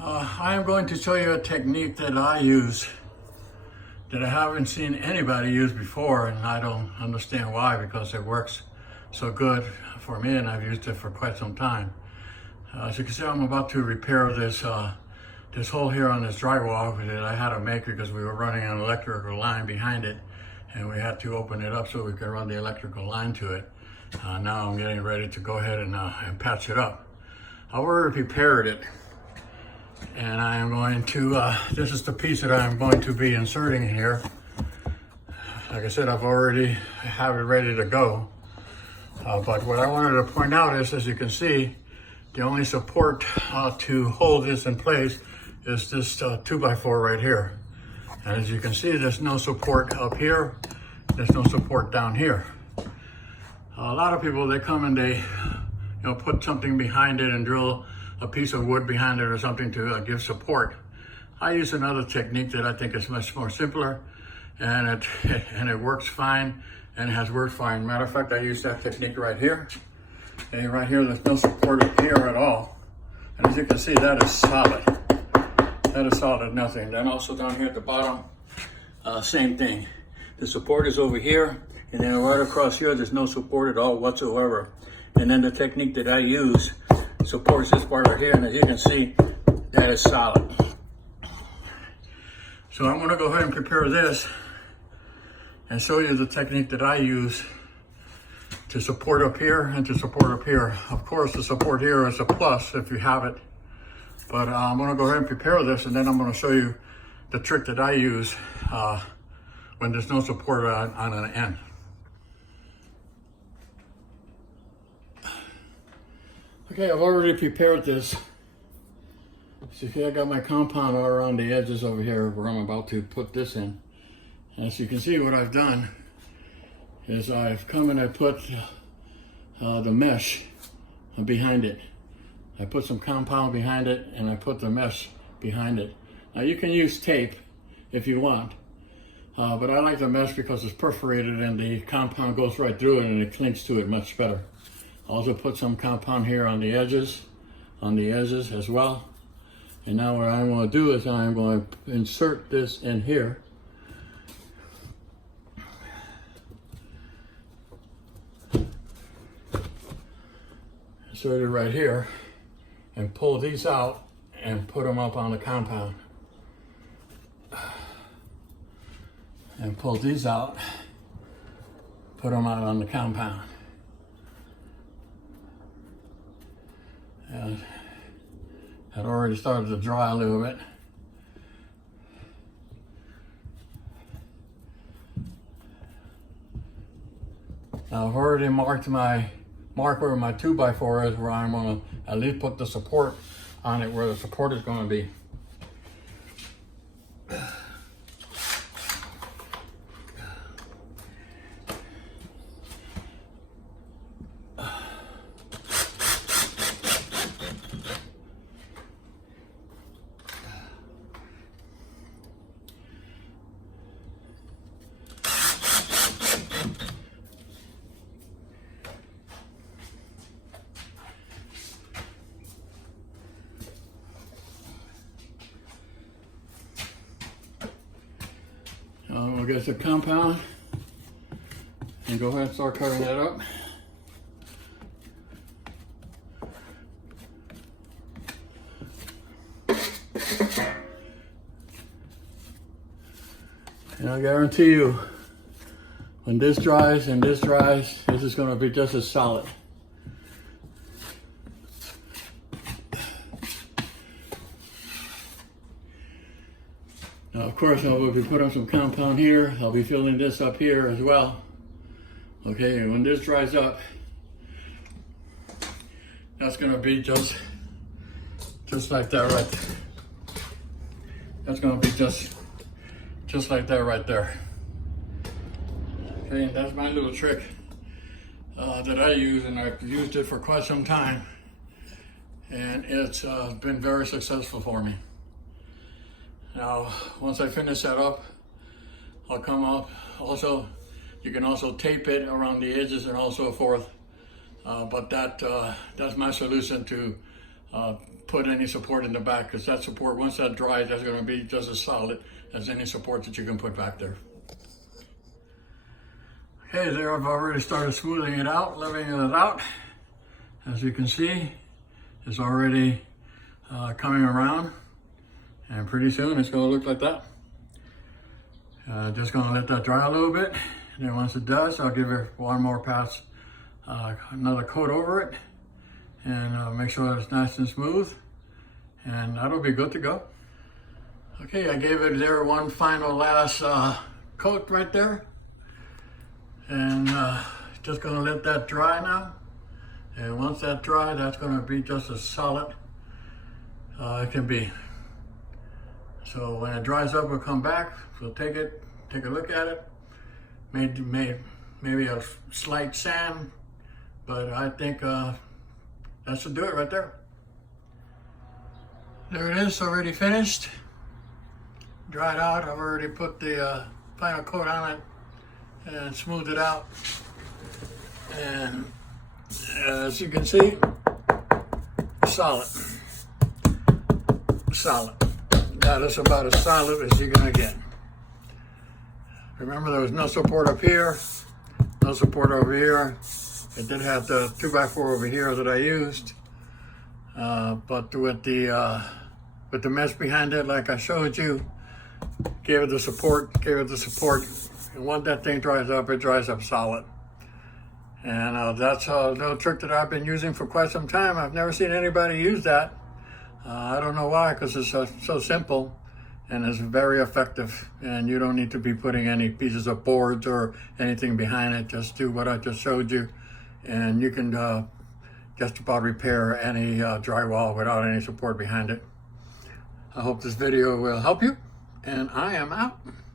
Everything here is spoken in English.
I am going to show you a technique that I use that I haven't seen anybody use before, and I don't understand why, because it works so good for me and I've used it for quite some time. As you can see, I'm about to repair this hole here on this drywall that I had to make because we were running an electrical line behind it, and we had to open it up so we could run the electrical line to it. Now I'm getting ready to go ahead and patch it up. I already prepared it, and I am going to, this is the piece that I'm going to be inserting in here. Like I said, I've already have it ready to go. But what I wanted to point out is, as you can see, the only support to hold this in place is this 2x4 right here. And as you can see, there's no support up here. There's no support down here. A lot of people, they come and they put something behind it and drill a piece of wood behind it or something to give support. I use another technique that I think is much more simpler, and it works fine, and it has worked fine. Matter of fact, I use that technique right here. And right here, there's no support up here at all. And as you can see, that is solid. That is solid, nothing. Then also down here at the bottom, same thing. The support is over here, and then right across here, there's no support at all whatsoever. And then the technique that I use supports this part right here, and as you can see, that is solid. So I'm gonna go ahead and prepare this and show you the technique that I use to support up here and to support up here. Of course, the support here is a plus if you have it, but I'm gonna go ahead and prepare this, and then I'm gonna show you the trick that I use when there's no support on an end. Okay, I've already prepared this. So here I got my compound all around the edges over here where I'm about to put this in. As you can see, what I've done is I've come and I put the mesh behind it. I put some compound behind it, and I put the mesh behind it. Now you can use tape if you want, but I like the mesh because it's perforated and the compound goes right through it and it clinks to it much better. Also put some compound here on the edges as well. And now what I'm going to do is I'm going to insert this in here. Insert it right here and pull these out and put them up on the compound. And pull these out, put them out on the compound. And had already started to dry a little bit. Now I've already marked where my 2x4 is, where I'm gonna at least put the support on it, where the support is gonna be. We'll get the compound and go ahead and start cutting that up. And I guarantee you, when this dries and this dries, this is going to be just as solid. Now, of course, I will be putting some compound here. I'll be filling this up here as well. Okay, and when this dries up, that's going to be just like that right there. That's going to be just like that right there. Okay, and that's my little trick that I use, and I've used it for quite some time, and it's been very successful for me. Now, once I finish that up, I'll come up. Also, you can also tape it around the edges and so forth. But that's my solution to put any support in the back, because that support, once that dries, that's going to be just as solid as any support that you can put back there. Okay, there I've already started smoothing it out, leveling it out. As you can see, it's already coming around, and pretty soon it's going to look like that. Just going to let that dry a little bit, and then once it does, I'll give it one more pass, another coat over it, and make sure that it's nice and smooth, and that'll be good to go. Okay, I gave it there one final last coat right there, and just going to let that dry now. And once that dry, that's going to be just as solid it can be. So when it dries up, we'll come back, we'll take a look at it. Maybe a slight sand, but I think that should do it right there. There it is, already finished. Dried out. I've already put the final coat on it and smoothed it out. And as you can see, solid. Solid. That is about as solid as you're gonna get. Remember, there was no support up here, no support over here. It did have the 2x4 over here that I used, but with the mesh behind it, like I showed you, gave it the support. And once that thing dries up, it dries up solid. And that's a little trick that I've been using for quite some time. I've never seen anybody use that. I don't know why, because it's so simple and it's very effective. And you don't need to be putting any pieces of boards or anything behind it. Just do what I just showed you, and you can just about repair any drywall without any support behind it. I hope this video will help you, and I am out.